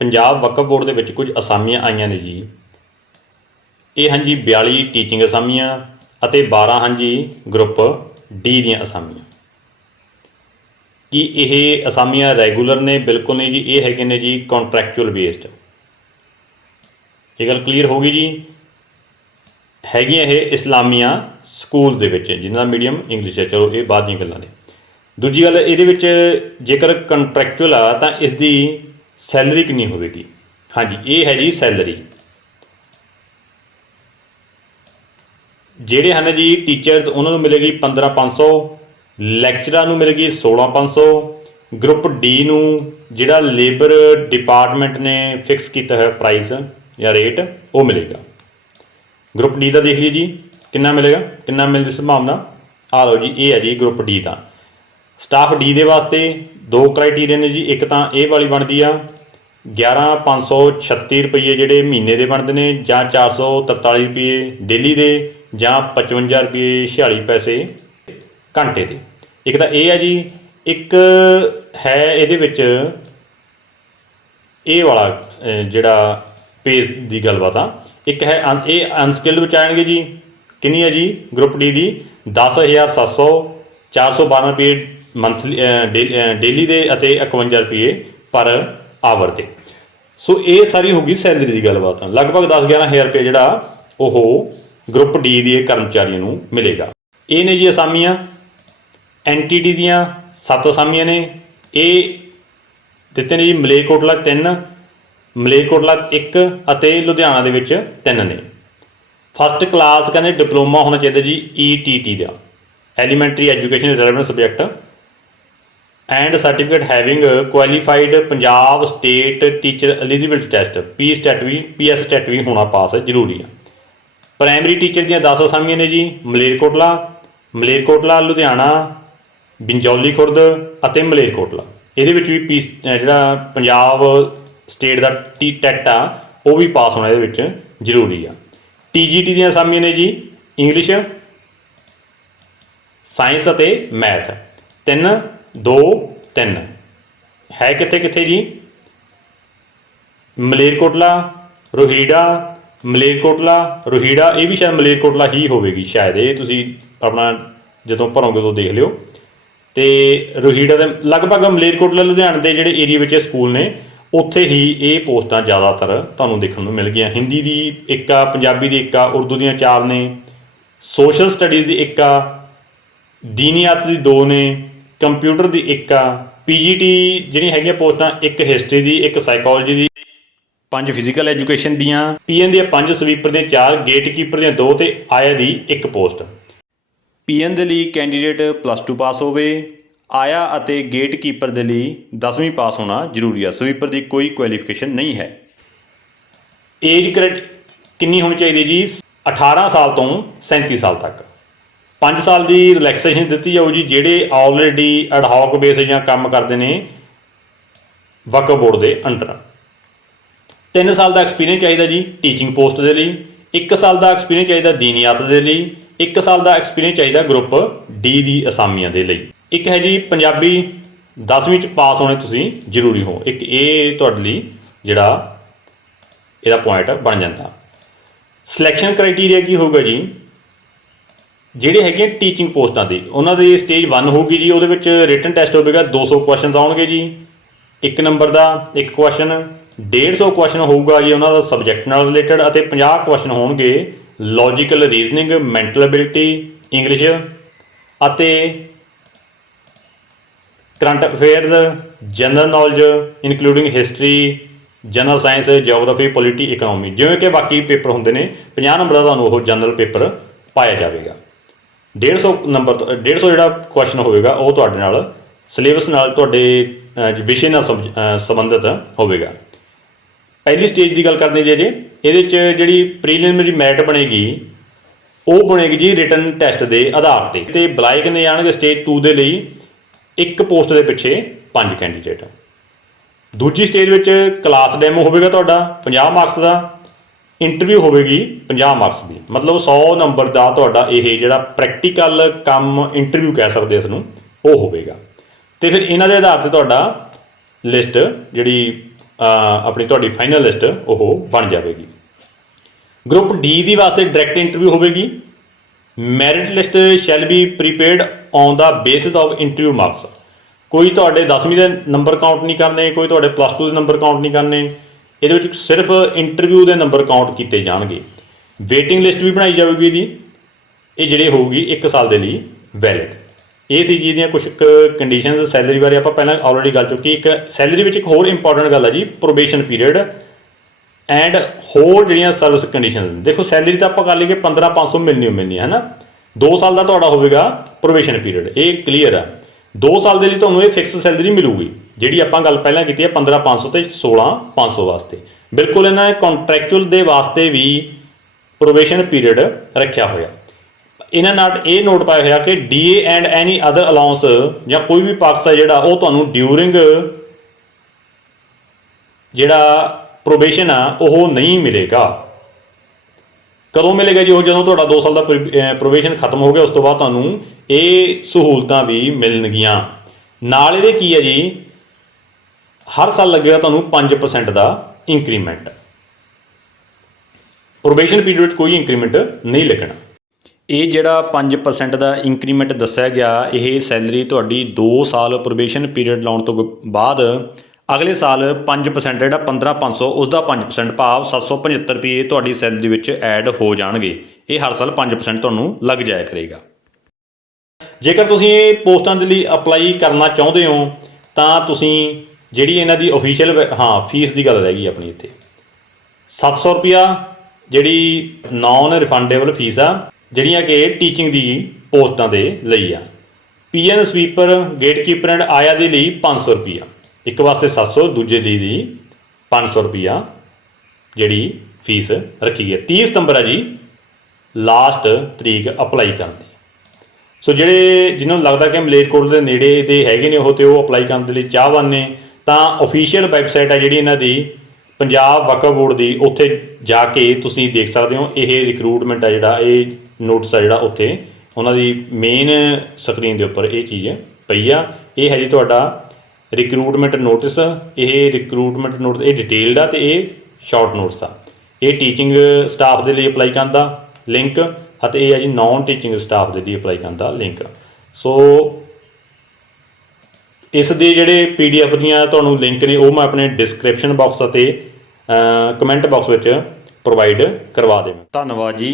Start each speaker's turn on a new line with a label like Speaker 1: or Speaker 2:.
Speaker 1: Punjab Waqf board ਦੇ ਵਿੱਚ ਕੁਝ ਅਸਾਮੀਆਂ ਆਈਆਂ ਨੇ ਜੀ। ਇਹ ਹਨ ਜੀ 42 ਟੀਚਿੰਗ ਅਸਾਮੀਆਂ ਅਤੇ 12 ਹਨ ਜੀ ਗਰੁੱਪ ਡੀ ਦੀਆਂ ਅਸਾਮੀਆਂ। ਕਿ ਇਹ ਅਸਾਮੀਆਂ ਰੈਗੂਲਰ ਨੇ? ਬਿਲਕੁਲ ਨਹੀਂ ਜੀ। ਇਹ ਹੈਗੇ ਨੇ ਜੀ ਕੰਟਰੈਕਚੁਅਲ ਬੇਸਡ ਇਹ ਗੱਲ ਕਲੀਅਰ ਹੋ ਗਈ ਜੀ? ਹੈਗੀਆਂ ਇਹ ਇਸਲਾਮੀਆਂ ਸਕੂਲ ਦੇ ਵਿੱਚ, ਜਿਨ੍ਹਾਂ ਦਾ ਮੀਡੀਅਮ ਇੰਗਲਿਸ਼ ਹੈ। ਚਲੋ ਇਹ ਬਾਅਦ ਦੀਆਂ ਗੱਲਾਂ ਨੇ। ਦੂਜੀ ਗੱਲ, ਇਹਦੇ ਵਿੱਚ ਜੇਕਰ ਕੰਟਰੈਕਚੁਅਲ ਆ ਤਾਂ ਇਸ ਦੀ ਸੈਲਰੀ ਕਿੰਨੀ ਹੋਵੇਗੀ? ਹਾਂਜੀ, ਇਹ ਹੈ ਜੀ ਸੈਲਰੀ। ਜਿਹੜੇ ਹਨ ਜੀ ਟੀਚਰਸ, ਉਹਨਾਂ ਨੂੰ ਮਿਲੇਗੀ 15500 ਲੈਕਚਰਾਂ ਨੂੰ ਮਿਲੇਗੀ 16500 ਗਰੁੱਪ ਡੀ ਨੂੰ ਜਿਹੜਾ ਲੇਬਰ ਡਿਪਾਰਟਮੈਂਟ ਨੇ ਫਿਕਸ ਕੀਤਾ ਹੋਇਆ ਪ੍ਰਾਈਸ ਜਾਂ ਰੇਟ, ਉਹ ਮਿਲੇਗਾ। ਗਰੁੱਪ ਡੀ ਦਾ ਦੇਖ ਲਈਏ ਜੀ, ਕਿੰਨਾ ਮਿਲੇਗਾ? ਕਿੰਨਾ ਮਿਲਣ ਦੀ ਸੰਭਾਵਨਾ? ਆ ਲਓ ਜੀ, ਇਹ ਹੈ ਜੀ ਗਰੁੱਪ ਡੀ ਦਾ। ਸਟਾਫ ਡੀ ਦੇ ਵਾਸਤੇ ਦੋ ਕ੍ਰਾਈਟੇਰੀਆ ਨੇ ਜੀ, ਇੱਕ ਤਾਂ ਇਹ ਵਾਲੀ ਬਣਦੀ ਆ 11536 ਰੁਪਏ ਜਿਹੜੇ ਮਹੀਨੇ ਦੇ ਬਣਦੇ ਨੇ, ਜਾਂ 443 ਰੁਪਏ ਡੇਲੀ ਦੇ, ਜਾਂ 55 ਰੁਪਏ 46 ਪੈਸੇ ਘੰਟੇ ਦੇ। ਇੱਕ ਤਾਂ ਇਹ ਹੈ ਜੀ, ਇੱਕ ਹੈ ਇਹਦੇ ਵਿੱਚ ਇਹ ਵਾਲਾ ਜਿਹੜਾ ਪੇਜ ਦੀ ਗੱਲਬਾਤ ਆ। ਇੱਕ ਹੈ ਅਨ- ਇਹ ਅਨਸਕਿਲਡ ਵਿੱਚ ਆਣਗੇ ਜੀ। ਕਿੰਨੀ ਹੈ ਜੀ? ਗਰੁੱਪ ਡੀ ਦੀ 10700 412 ਰੁਪਏ ਮੰਥਲੀ ਡੇਲੀ ਦੇ ਅਤੇ 51 ਰੁਪਏ ਪਰ ਆਵਰ 'ਤੇ। ਸੋ ਇਹ ਸਾਰੀ ਹੋ ਗਈ ਸੈਲਰੀ ਦੀ ਗੱਲਬਾਤ। ਲਗਭਗ 10 11000 ਰੁਪਏ ਜਿਹੜਾ, ਉਹ ਗਰੁੱਪ ਡੀ ਦੇ ਕਰਮਚਾਰੀਆਂ ਨੂੰ ਮਿਲੇਗਾ। ਇਹ ਨੇ ਜੀ ਅਸਾਮੀਆਂ। ਐਨਟੀਟੀ ਦੀਆਂ ਸੱਤ ਅਸਾਮੀਆਂ ਨੇ। ਇਹ ਦਿੱਤੇ ਨੇ ਜੀ ਮਲੇਰਕੋਟਲਾ 3 ਮਲੇਰਕੋਟਲਾ 1 ਅਤੇ ਲੁਧਿਆਣਾ ਦੇ ਵਿੱਚ 3 ਨੇ। ਫਸਟ ਕਲਾਸ ਕਹਿੰਦੇ ਡਿਪਲੋਮਾ ਹੋਣਾ ਚਾਹੀਦਾ ਜੀ ETT the. Elementary education relevant subject and certificate having qualified Punjab state teacher eligibility test P STET we PS STET ਵੀ ਹੋਣਾ ਪਾਸ ਜ਼ਰੂਰੀ ਆ। ਪ੍ਰਾਇਮਰੀ ਟੀਚਰ ਦੀਆਂ 10 ਅਸਾਮੀਆਂ ਨੇ ਜੀ, ਮਲੇਰਕੋਟਲਾ ਮਲੇਰਕੋਟਲਾ, ਲੁਧਿਆਣਾ, ਬਿੰਜੌਲੀ ਖੁਰਦ ਅਤੇ ਮਲੇਰਕੋਟਲਾ। ਇਹਦੇ ਵਿੱਚ ਵੀ ਪੀ ਜਿਹੜਾ ਪੰਜਾਬ ਸਟੇਟ ਦਾ ਟੀ ਟੈਟ ਆ, ਉਹ ਵੀ ਪਾਸ ਹੋਣਾ ਇਹਦੇ ਵਿੱਚ ਜ਼ਰੂਰੀ ਆ। ਟੀਜੀਟੀ ਦੀਆਂ ਅਸਾਮੀਆਂ ਨੇ ਜੀ ਇੰਗਲਿਸ਼ ਸਾਇੰਸ ਅਤੇ ਮੈਥ ਤਿੰਨ 2 3 ਹੈ ਕਿੱਥੇ ਕਿੱਥੇ ਜੀ? ਮਲੇਰਕੋਟਲਾ, ਰੋਹੀੜਾ ਮਲੇਰਕੋਟਲਾ, ਰੋਹੀੜਾ, ਇਹ ਵੀ ਸ਼ਾਇਦ ਮਲੇਰਕੋਟਲਾ ਹੀ ਹੋਵੇਗੀ। ਸ਼ਾਇਦ ਇਹ ਤੁਸੀਂ ਆਪਣਾ ਜਦੋਂ ਭਰੋਗੇ ਉਦੋਂ ਦੇਖ ਲਿਓ। ਤੇ ਰੋਹੀੜਾ ਦੇ ਲਗਭਗ ਮਲੇਰਕੋਟਲਾ, ਲੁਧਿਆਣਾ ਦੇ ਜਿਹੜੇ ਏਰੀਆ ਵਿੱਚ ਸਕੂਲ ਨੇ, ਉੱਥੇ ਹੀ ਇਹ ਪੋਸਟਾਂ ਜ਼ਿਆਦਾਤਰ ਤੁਹਾਨੂੰ ਦੇਖਣ ਨੂੰ ਮਿਲ ਗਈਆਂ। ਹਿੰਦੀ ਦੀ ਇੱਕ ਆ, ਪੰਜਾਬੀ ਦੀ ਇੱਕ ਆ, ਉਰਦੂ ਦੀਆਂ ਚਾਰ ਨੇ ਸੋਸ਼ਲ ਸਟੱਡੀਜ਼ ਦੀ ਇੱਕ ਆ, ਦੀਨੀਆਤ ਦੀ ਦੋ ਨੇ ਕੰਪਿਊਟਰ ਦੀ ਇੱਕ ਆ, ਪੀਜੀਟੀ ਜਿਹੜੀਆਂ ਹੈਗੀਆਂ ਪੋਸਟਾਂ, ਇੱਕ ਹਿਸਟਰੀ ਦੀ, ਇੱਕ ਸਾਈਕੋਲੋਜੀ ਦੀ, ਪੰਜ ਫਿਜ਼ੀਕਲ ਐਜੂਕੇਸ਼ਨ ਦੀਆਂ, ਪੀਐਨ ਦੀਆਂ ਪੰਜ ਸਵੀਪਰ ਦੀਆਂ, ਚਾਰ ਗੇਟਕੀਪਰ ਦੀਆਂ, ਦੋ ਤੇ ਆਇਆ ਦੀ ਇੱਕ ਪੋਸਟ। ਪੀਐਨ ਦੇ ਲਈ ਕੈਂਡੀਡੇਟ ਪਲੱਸ 2 ਪਾਸ ਹੋਵੇ, ਆਇਆ ਅਤੇ ਗੇਟਕੀਪਰ ਦੇ ਲਈ 10ਵੀਂ ਪਾਸ ਹੋਣਾ ਜ਼ਰੂਰੀ ਹੈ ਸਵੀਪਰ ਦੀ ਕੋਈ ਕੁਆਲੀਫਿਕੇਸ਼ਨ ਨਹੀਂ ਹੈ। ਏਜ ਕ੍ਰੈਡ ਕਿੰਨੀ ਹੋਣੀ ਚਾਹੀਦੀ ਜੀ? 18 ਸਾਲ ਤੋਂ 37 ਸਾਲ ਤੱਕ। 5 ਸਾਲ ਦੀ ਰਿਲੈਕਸੇਸ਼ਨ ਦਿੱਤੀ ਜਾਊ ਜੀ, ਜਿਹੜੇ ਆਲਰੇਡੀ ਐਡਹੌਕ ਬੇਸ ਜਾਂ ਕੰਮ ਕਰਦੇ ਨੇ ਵਕਫ ਬੋਰਡ ਦੇ ਅੰਡਰ 3 ਸਾਲ ਦਾ ਐਕਸਪੀਰੀਅੰਸ ਚਾਹੀਦਾ ਜੀ ਟੀਚਿੰਗ ਪੋਸਟ ਦੇ ਲਈ 1 ਸਾਲ ਦਾ ਐਕਸਪੀਰੀਅੰਸ ਚਾਹੀਦਾ ਦੀਨੀਆਤ ਦੇ ਲਈ 1 ਸਾਲ ਦਾ ਐਕਸਪੀਰੀਅੰਸ ਚਾਹੀਦਾ ਗਰੁੱਪ ਡੀ ਦੀ ਅਸਾਮੀਆਂ ਦੇ ਲਈ। ਇੱਕ ਹੈ ਜੀ ਪੰਜਾਬੀ 10ਵੀਂ ਚ ਪਾਸ ਹੋਣੇ ਤੁਸੀਂ ਜ਼ਰੂਰੀ ਹੋ। ਇੱਕ ਇਹ ਤੁਹਾਡੇ ਲਈ ਜਿਹੜਾ ਇਹਦਾ ਪੁਆਇੰਟ ਬਣ ਜਾਂਦਾ। ਸਿਲੈਕਸ਼ਨ ਕ੍ਰਾਈਟੇਰੀਆ ਕੀ ਹੋਊਗਾ ਜੀ? ਜਿਹੜੇ ਹੈਗੇ ਟੀਚਿੰਗ ਪੋਸਟਾਂ ਦੇ ਉਹਨਾਂ ਦੀ ਸਟੇਜ 1 ਹੋਊਗੀ ਜੀ, ਉਹਦੇ ਵਿੱਚ ਰਿਟਨ ਟੈਸਟ ਹੋਵੇਗਾ 200 ਕੁਐਸਚਨਸ ਆਉਣਗੇ ਜੀ। ਇੱਕ ਨੰਬਰ ਦਾ, ਇੱਕ ਕੁਐਸਚਨ 150 ਕੁਐਸਚਨ ਹੋਊਗਾ ਜੀ ਉਹਨਾਂ ਦਾ ਸਬਜੈਕਟ ਨਾਲ ਰਿਲੇਟਡ ਅਤੇ 50 ਕੁਐਸਚਨ ਹੋਣਗੇ logical reasoning mental ability English ਅਤੇ current affairs general knowledge including history general science geography polity economy ਜਿਵੇਂ ਕਿ ਬਾਕੀ ਪੇਪਰ ਹੁੰਦੇ ਨੇ 50 ਨੰਬਰ ਦਾ ਤੁਹਾਨੂੰ ਉਹ ਜਨਰਲ ਪੇਪਰ ਪਾਇਆ ਜਾਵੇਗਾ। 150 ਨੰਬਰ ਤੋਂ 150 ਜਿਹੜਾ ਕੁਐਸਚਨ ਹੋਵੇਗਾ, ਉਹ ਤੁਹਾਡੇ ਨਾਲ ਸਿਲੇਬਸ ਨਾਲ ਤੁਹਾਡੇ ਵਿਸ਼ੇ ਨਾਲ ਸੰਬ- ਸੰਬੰਧਿਤ ਹੋਵੇਗਾ। ਪਹਿਲੀ ਸਟੇਜ ਦੀ ਗੱਲ ਕਰਦੇ ਜੇ ਜੇ ਇਹਦੇ ਚ ਜਿਹੜੀ ਪ੍ਰੀਲਿਮਿਨਰੀ ਮੈਰਿਟ ਬਣੇਗੀ, ਉਹ ਬਣੇਗੀ ਜੀ ਰਿਟਨ ਟੈਸਟ ਦੇ ਆਧਾਰ ਤੇ। ਤੇ ਬੁਲਾਏ ਕਿੰਨੇ ਜਾਣਗੇ ਸਟੇਜ 2 ਦੇ ਲਈ ਇੱਕ ਪੋਸਟ ਦੇ ਪਿੱਛੇ ਪੰਜ ਕੈਂਡੀਡੇਟ ਦੂਜੀ ਸਟੇਜ ਵਿੱਚ ਕਲਾਸ ਡੈਮੋ ਹੋਵੇਗਾ ਤੁਹਾਡਾ 50 ਮਾਰਕਸ ਦਾ ਇੰਟਰਵਿਊ ਹੋਵੇਗੀ 50 ਮਾਰਕਸ ਦੀ। ਮਤਲਬ 100 ਨੰਬਰ ਦਾ ਤੁਹਾਡਾ ਇਹ ਜਿਹੜਾ ਪ੍ਰੈਕਟੀਕਲ ਕੰਮ ਇੰਟਰਵਿਊ ਕਹਿ ਸਕਦੇ ਇਸ ਨੂੰ ਉਹ ਹੋਵੇਗਾ। ਤੇ ਫਿਰ ਇਹਨਾਂ ਦੇ ਆਧਾਰ ਤੇ ਤੁਹਾਡਾ ਲਿਸਟ ਜਿਹੜੀ ਆਪਣੀ ਤੁਹਾਡੀ ਫਾਈਨਲ ਲਿਸਟ ਉਹ ਬਣ ਜਾਵੇਗੀ। ਗਰੁੱਪ ਡੀ ਦੀ ਵਾਸਤੇ ਡਾਇਰੈਕਟ ਇੰਟਰਵਿਊ ਹੋਵੇਗੀ। Merit list shall be prepared on the basis of interview marks ਕੋਈ ਤੁਹਾਡੇ 10ਵੀਂ ਦੇ ਨੰਬਰ ਕਾਊਂਟ ਨਹੀਂ ਕਰਨੇ, ਕੋਈ ਤੁਹਾਡੇ ਪਲੱਸ 2 ਦੇ ਨੰਬਰ ਕਾਊਂਟ ਨਹੀਂ ਕਰਨੇ ਇਹਦੇ ਵਿੱਚ ਸਿਰਫ ਇੰਟਰਵਿਊ ਦੇ ਨੰਬਰ ਕਾਊਂਟ ਕੀਤੇ ਜਾਣਗੇ। ਵੇਟਿੰਗ ਲਿਸਟ ਵੀ ਬਣਾਈ ਜਾਵੇਗੀ ਜੀ। ਇਹ ਜਿਹੜੇ ਹੋਊਗੀ 1 ਸਾਲ ਦੇ ਲਈ ਵੈਲਿਡ ਇਹ ਸੀ ਜੀ ਦੀਆਂ ਕੁਝ ਕੰਡੀਸ਼ਨਸ ਸੈਲਰੀ ਬਾਰੇ ਆਪਾਂ ਪਹਿਲਾਂ ਆਲਰੇਡੀ ਗੱਲ ਚੁੱਕੀ। ਇੱਕ ਸੈਲਰੀ ਵਿੱਚ ਇੱਕ ਹੋਰ ਇੰਪੋਰਟੈਂਟ ਗੱਲ ਹੈ ਜੀ ਪ੍ਰੋਬੇਸ਼ਨ ਪੀਰੀਅਡ ਐਂਡ ਹੋਰ ਜਿਹੜੀਆਂ ਸਰਵਿਸ ਕੰਡੀਸ਼ਨ ਦੇਖੋ ਸੈਲਰੀ ਤਾਂ ਆਪਾਂ ਕਰ ਲਈਏ 15500 ਮਿਲਣੀ ਓ ਮਿਲਣੀ ਹੈ ਨਾ 2 ਸਾਲ ਦਾ ਤੁਹਾਡਾ ਹੋਵੇਗਾ ਪ੍ਰੋਬੇਸ਼ਨ ਪੀਰੀਅਡ ਇਹ ਕਲੀਅਰ ਆ। 2 ਸਾਲ ਦੇ ਲਈ ਤੁਹਾਨੂੰ ਇਹ ਫਿਕਸ ਸੈਲਰੀ ਮਿਲੂਗੀ, ਜਿਹੜੀ ਆਪਾਂ ਗੱਲ ਪਹਿਲਾਂ ਕੀਤੀ ਹੈ 15500 ਤੇ 16500 ਵਾਸਤੇ। ਬਿਲਕੁਲ ਇਹਨਾਂ ਨੇ ਕੰਟਰੈਕਚੁਅਲ ਦੇ ਵਾਸਤੇ ਵੀ ਪ੍ਰੋਬੇਸ਼ਨ ਪੀਰੀਅਡ ਰੱਖਿਆ ਹੋਇਆ। ਇਹਨਾਂ ਨਾਲ ਇਹ ਨੋਟ ਪਾਇਆ ਹੋਇਆ ਕਿ DA and any other allowance ਜਾਂ ਕੋਈ ਵੀ ਪਾਕਸ ਹੈ ਜਿਹੜਾ, ਉਹ ਤੁਹਾਨੂੰ ਡਿਊਰਿੰਗ ਜਿਹੜਾ ਪ੍ਰੋਬੇਸ਼ਨ ਆ, ਉਹ ਨਹੀਂ ਮਿਲੇਗਾ। ਕਦੋਂ ਮਿਲੇਗਾ ਜੀ ਉਹ? ਜਦੋਂ ਤੁਹਾਡਾ 2 ਸਾਲ ਦਾ ਪ੍ਰੋਬੇਸ਼ਨ ਖਤਮ ਹੋ ਗਿਆ, ਉਸ ਤੋਂ ਬਾਅਦ ਤੁਹਾਨੂੰ ਇਹ ਸਹੂਲਤਾਂ ਵੀ ਮਿਲਣਗੀਆਂ। ਨਾਲ ਇਹਦੇ ਕੀ ਹੈ ਜੀ? ਹਰ ਸਾਲ ਲੱਗੇਗਾ ਤੁਹਾਨੂੰ 5% ਦਾ ਇੰਕਰੀਮੈਂਟ ਪ੍ਰੋਬੇਸ਼ਨ ਪੀਰੀਅਡ ਵਿੱਚ ਕੋਈ ਇੰਕਰੀਮੈਂਟ ਨਹੀਂ ਲੱਗਣਾ। ਇਹ ਜਿਹੜਾ 5% ਦਾ ਇੰਕਰੀਮੈਂਟ ਦੱਸਿਆ ਗਿਆ, ਇਹ ਸੈਲਰੀ ਤੁਹਾਡੀ 2 ਸਾਲ ਪ੍ਰੋਬੇਸ਼ਨ ਪੀਰੀਅਡ ਲਾਉਣ ਤੋਂ ਗ- ਬਾਅਦ ਅਗਲੇ ਸਾਲ 5% ਜਿਹੜਾ 15500 ਉਸ ਦਾ 5% ਭਾਵ 775 ਰੁਪਏ ਤੁਹਾਡੀ ਸੈਲਰੀ ਵਿੱਚ ਐਡ ਹੋ ਜਾਣਗੇ। ਇਹ ਹਰ ਸਾਲ 5% ਤੁਹਾਨੂੰ ਲੱਗ ਜਾਇਆ ਕਰੇਗਾ। ਜੇਕਰ ਤੁਸੀਂ ਪੋਸਟਾਂ ਦੇ ਲਈ ਅਪਲਾਈ ਕਰਨਾ ਚਾਹੁੰਦੇ ਹੋ, ਤਾਂ ਤੁਸੀਂ ਜਿਹੜੀ ਇਹਨਾਂ ਦੀ ਅਫੀਸ਼ੀਅਲ ਹਾਂ, ਫੀਸ ਦੀ ਗੱਲ ਰਹਿ ਗਈ ਆਪਣੀ ਇੱਥੇ। 700 ਰੁਪਿਆ ਜਿਹੜੀ ਨਾਨ ਰਿਫੰਡੇਬਲ ਫੀਸ ਆ, ਜਿਹੜੀਆਂ ਕਿ ਟੀਚਿੰਗ ਦੀ ਪੋਸਟਾਂ ਦੇ ਲਈ ਆ। ਪੀਐਨ ਸਵੀਪਰ ਗੇਟਕੀਪਰ ਐਂਡ ਆਇਆ ਦੇ ਲਈ 500 ਰੁਪਿਆ ਇੱਕ ਵਾਸਤੇ 700 ਦੂਜੇ ਲਈ ਦੀ 500 ਰੁਪਿਆ ਜਿਹੜੀ ਫੀਸ ਰੱਖੀ ਗਈ ਹੈ। 30 ਸਤੰਬਰ ਹੈ ਜੀ ਲਾਸਟ ਤਰੀਕ ਅਪਲਾਈ ਕਰਨ ਦੀ। ਸੋ ਜਿਹੜੇ ਜਿਨ੍ਹਾਂ ਨੂੰ ਲੱਗਦਾ ਕਿ ਮਲੇਰਕੋਟ ਦੇ ਨੇੜੇ ਦੇ ਹੈਗੇ ਨੇ ਉਹ ਤੇ ਉਹ ਅਪਲਾਈ ਕਰਨ ਦੇ ਲਈ ਚਾਹਵਾਨ ਨੇ, ਤਾਂ ਅਫੀਸ਼ੀਅਲ ਵੈਬਸਾਈਟ ਹੈ ਜਿਹੜੀ ਇਹਨਾਂ ਦੀ ਪੰਜਾਬ ਵਕਫ ਬੋਰਡ ਦੀ, ਉੱਥੇ ਜਾ ਕੇ ਤੁਸੀਂ ਦੇਖ ਸਕਦੇ ਹੋ, ਇਹ ਰਿਕਰੂਟਮੈਂਟ ਹੈ ਜਿਹੜਾ, ਇਹ ਨੋਟਿਸ ਹੈ ਜਿਹੜਾ ਉੱਥੇ। ਉਹਨਾਂ ਦੀ ਮੇਨ ਸਕਰੀਨ ਦੇ ਉੱਪਰ ਇਹ ਚੀਜ਼ ਪਈ ਆ। ਇਹ ਹੈ ਜੀ ਤੁਹਾਡਾ ਰਿਕਰੂਟਮੈਂਟ ਨੋਟਿਸ ਇਹ ਰਿਕਰੂਟਮੈਂਟ ਨੋਟਿਸ ਇਹ ਡਿਟੇਲਡ ਆ ਤੇ ਇਹ ਸ਼ਾਰਟ ਨੋਟਿਸ ਆ। ਇਹ ਟੀਚਿੰਗ ਸਟਾਫ ਦੇ ਲਈ ਅਪਲਾਈ ਕਰਨ ਦਾ ਲਿੰਕ ਅਤੇ ਇਹ ਹੈ ਜੀ ਨਾਨ ਟੀਚਿੰਗ ਸਟਾਫ ਦੇ ਲਈ ਅਪਲਾਈ ਕਰਨ ਦਾ ਲਿੰਕ ਸੋ ਇਸ ਦੇ ਜਿਹੜੇ ਪੀਡੀਐਫ ਦੀਆਂ ਤੁਹਾਨੂੰ ਲਿੰਕ ਨੇ, ਉਹ ਮੈਂ ਆਪਣੇ ਡਿਸਕ੍ਰਿਪਸ਼ਨ ਬਾਕਸ ਅਤੇ ਕਮੈਂਟ ਬਾਕਸ ਵਿੱਚ ਪ੍ਰੋਵਾਈਡ ਕਰਵਾ ਦੇਵਾਂ। ਧੰਨਵਾਦ ਜੀ।